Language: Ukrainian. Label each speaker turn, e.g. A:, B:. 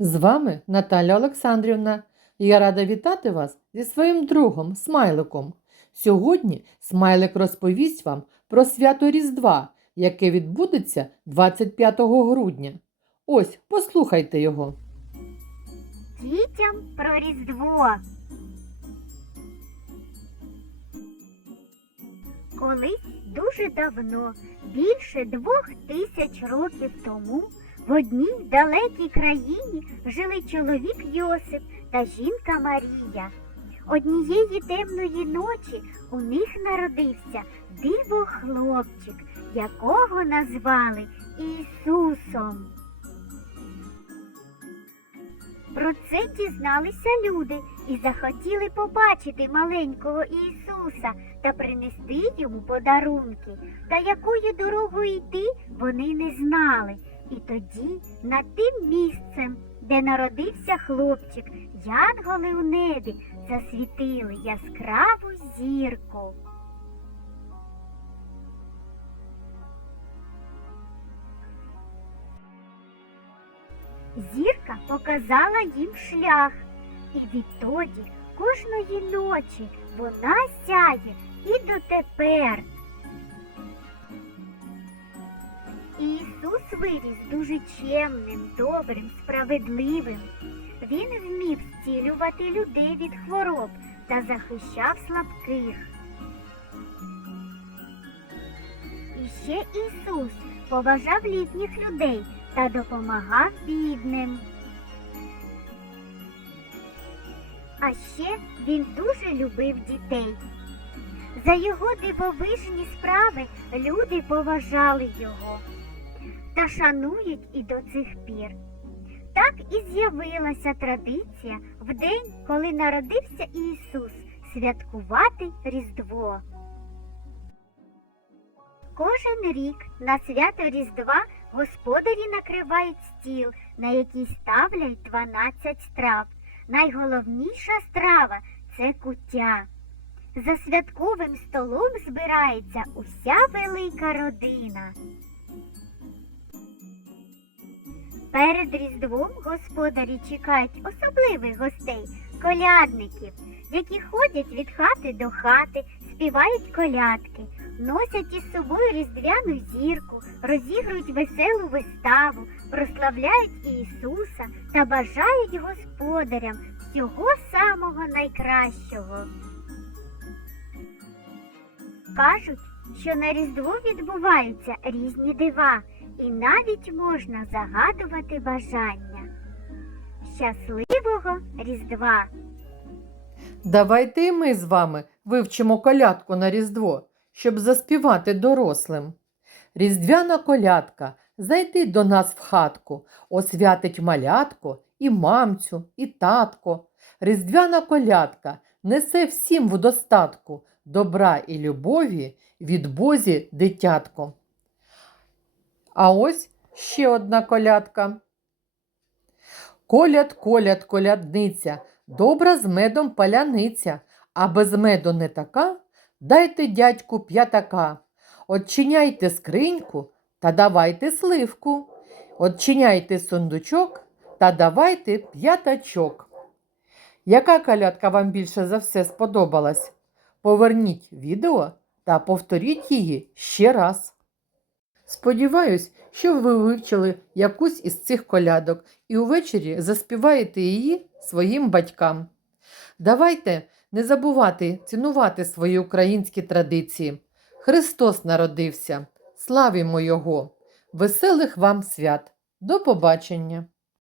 A: З вами Наталя Олександрівна. Я рада вітати вас зі своїм другом Смайликом. Сьогодні Смайлик розповість вам про свято Різдва, яке відбудеться 25 грудня. Ось, послухайте його.
B: Дітям про Різдво. Колись дуже давно, більше двох тисяч років тому, в одній далекій країні жили чоловік Йосип та жінка Марія. Однієї темної ночі у них народився диво хлопчик, якого назвали Ісусом. Про це дізналися люди і захотіли побачити маленького Ісуса та принести йому подарунки. Та якою дорогою йти вони не знали. І тоді над тим місцем, де народився хлопчик, янголи у небі засвітили яскраву зірку. Зірка показала їм шлях, і відтоді кожної ночі вона сяє і дотепер. Ісус виріс дуже чемним, добрим, справедливим. Він вмів зцілювати людей від хвороб та захищав слабких. І ще Ісус поважав літніх людей та допомагав бідним. А ще він дуже любив дітей. За його дивовижні справи люди поважали його та шанують і до цих пір. Так і з'явилася традиція в день, коли народився Ісус, святкувати Різдво. Кожен рік на свято Різдва господарі накривають стіл, на який ставлять 12 страв. Найголовніша страва це куття. За святковим столом збирається уся велика родина. Перед Різдвом господарі чекають особливих гостей, колядників, які ходять від хати до хати, співають колядки, носять із собою різдвяну зірку, розігрують веселу виставу, прославляють Ісуса та бажають господарям всього самого найкращого. Кажуть, що на Різдво відбуваються різні дива, і навіть можна загадувати бажання. Щасливого Різдва!
A: Давайте і ми з вами вивчимо колядку на Різдво, щоб заспівати дорослим. Різдвяна колядка зайди до нас в хатку, освятить малятко і мамцю, і татко. Різдвяна колядка несе всім в достатку добра і любові від Бозі дитятко. А ось ще одна колядка. Коляд, коляд, колядниця, добра з медом паляниця, а без меду не така, дайте дядьку п'ятака. Отчиняйте скриньку та давайте сливку. Отчиняйте сундучок та давайте п'ятачок. Яка колядка вам більше за все сподобалась? Поверніть відео та повторіть її ще раз. Сподіваюсь, що ви вивчили якусь із цих колядок і увечері заспіваєте її своїм батькам. Давайте не забувати цінувати свої українські традиції. Христос народився. Славімо Його! Веселих вам свят! До побачення!